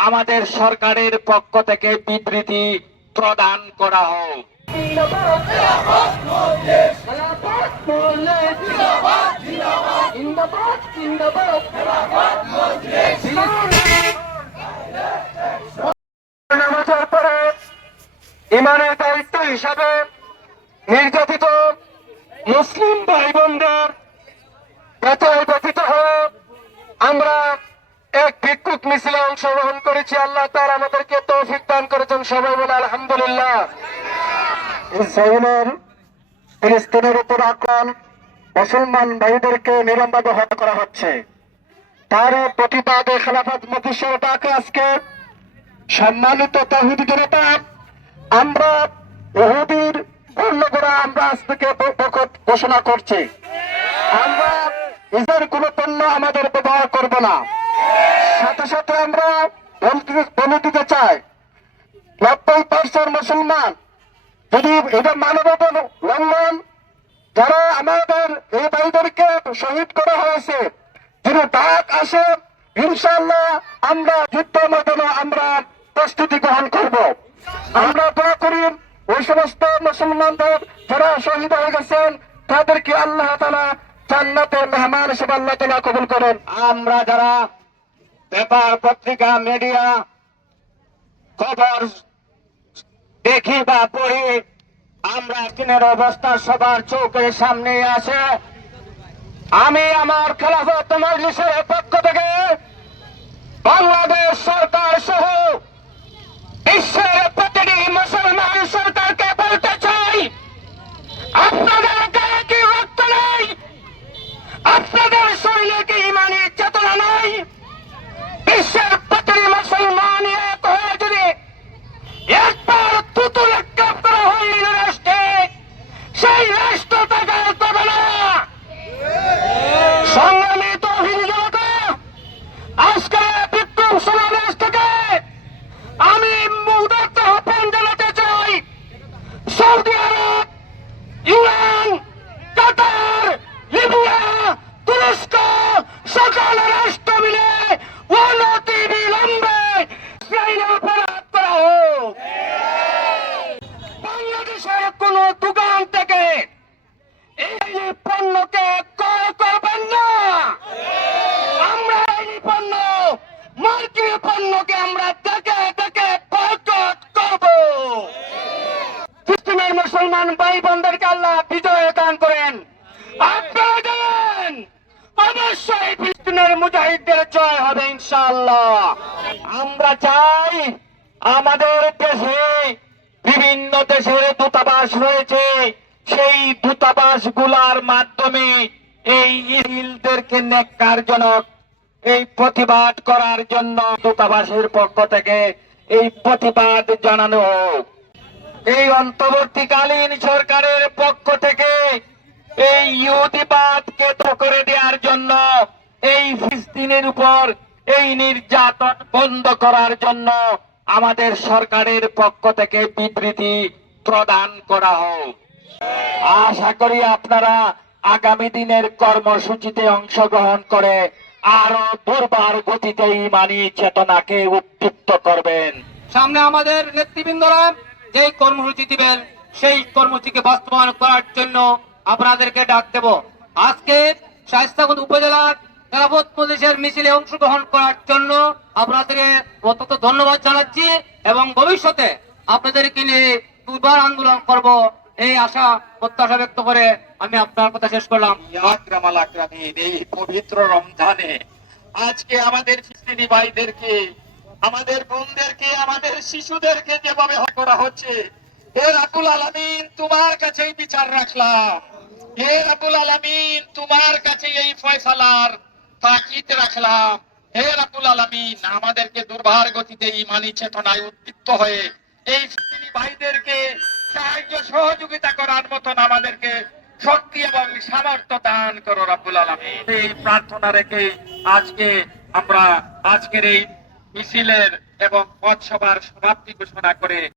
আমাদের সরকারের পক্ষ থেকে বিবৃতি প্রদান করা হোক। ইমানের দায়িত্ব হিসাবে নির্যাতিত মুসলিম ভাই বোনদের ব্যথিত হয়ে আমরা এক ভিক্ষুক মিছিলে অংশগ্রহণ করেছি। আল্লাহ তার আমাদেরকে তৌফিক দান করেছেন। সবাই বলে আলহামদুলিল্লাহ। ফিলিস্তিনের উপর আক্রমণ মুসলমান ভাইদেরকে হত্যা করা হচ্ছে। তার প্রতিবাদে ডাকে আজকে সম্মানিত তহিদ জনতা, আমরা ইহুদির পণ্যগুলো আমরা আজ থেকে ঘোষণা করছি। আমরা ইসরায়েল কোন পণ্য আমাদের ব্যবহার করব না। সাথে সাথে আমরা বলে দিতে চাই। নব্বই পার্সেন্ট মুসলমান। যদি এটা মানবতা লঙ্ঘন, যারা আমাদের এই ভাইদেরকে শহীদ করা হয়েছে, যদি ডাক আসে ইনশাল্লাহ আমরা যুদ্ধ ময়দানে আমরা প্রস্তুতি গ্রহণ করব। আমরা দোয়া করি, ওই সমস্ত মুসলমানদের যারা শহীদ হয়ে গেছেন, তাদেরকে আল্লাহ তালা জান্নাতের মেহমান হিসেবে আল্লাহ তালা কবুল করেন। আমরা যারা পেপার পত্রিকা মিডিয়া খবর দেখি বা পড়ি, আমরা চীনের অবস্থা সবার চোখের সামনে আছে। আমি আমার খেলাফত মজলিসের এক হয়ে যদি একবার সেই রাষ্ট্র তাকে করবে না। সংগ্রামী তহিদ জনতা, আজকে বিক্ষোভ সমাবেশ জানাতে চাই, সৌদি আরব কাতার লিবিয়া তুরস্ক সকল রাষ্ট্র মিলে অনতি বিলম্বে ইসরায়েলের উপর হাত করা হোক বাংলাদেশের কোন দোকান থেকে এই পণ্যকে ক্রয় করবেন না আমরা এই পণ্য মার্কিন পণ্যকে আমরা দেখে দেখে বয়কট করব খ্রিস্টানের মুসলমান ভাই বোনদেরকে আল্লাহ বিজয় দান করেন। অবশ্যই ফিলিস্তিনের মুজাহিদদের জয় হবে আমরা চাই আমাদের দেশে বিভিন্ন দেশের দূতাবাস রয়েছে। সেই দূতাবাসগুলার মাধ্যমে এই ইসরায়েলদেরকে নেককারজনক এই প্রতিবাদ করার জন্য দূতাবাসের পক্ষ থেকে এই প্রতিবাদ জানানো হোক। এই অন্তর্বর্তীকালীন সরকারের পক্ষ থেকে এই ইহুদিবাদকে তো করে দেওয়ার জন্য, এই ফিলিস্তিনের উপর এই নির্যাতন বন্ধ করার জন্য আমাদের সরকারের পক্ষ থেকে বিবৃতি প্রদান করা হোক। আশা করি আপনারা আগামী দিনের কর্মসূচিতে অংশগ্রহণ করে আরও দুর্বার গতিতে ইমানি চেতনাকে উদ্দীপ্ত করবেন। সামনে আমাদের নেতৃবৃন্দরা যেই কর্মসূচি দিবেন, সেই কর্মসূচিকে বাস্তবায়ন করার জন্য আপনাদেরকে ডাক দেব। আজকে শায়স্তাগঞ্জ উপজেলার খেলাফত মজলিসের মিছিলে অংশগ্রহণ করার জন্য আপনাদেরকে অত্যন্ত ধন্যবাদ জানাচ্ছি এবং ভবিষ্যতে আপনাদেরকে নিয়ে দুবার আন্দোলন করব এই আশা, প্রত্যাশা ব্যক্ত করে আমি আপনার কথা শেষ করলাম। এই পবিত্র রমজানে আজকে আমাদের ভাইদেরকে আমাদের বোনদেরকে, আমাদের শিশুদেরকে যেভাবে করা হচ্ছে, হে রাবুল আলামিন, তোমার কাছেই বিচার রাখলাম। হে রাবুল আলামিন, তোমার কাছে এই ফয়সালার তাকিদ রাখলাম। হে রাবুল আলামিন, আমাদেরকে দুর্বার গতিতে ইমানি চেতনায় উদ্দীপ্ত হয়ে এই ভাইদেরকে সাহায্য সহযোগিতা করার মতন আমাদেরকে শক্তি এবং সামর্থ্য দান করো রাব্বুল আলামিন। এই প্রার্থনা রেখে আজকে আমরা, আজকের এই মিছিলের এবং পথসভার সমাপ্তি ঘোষণা করে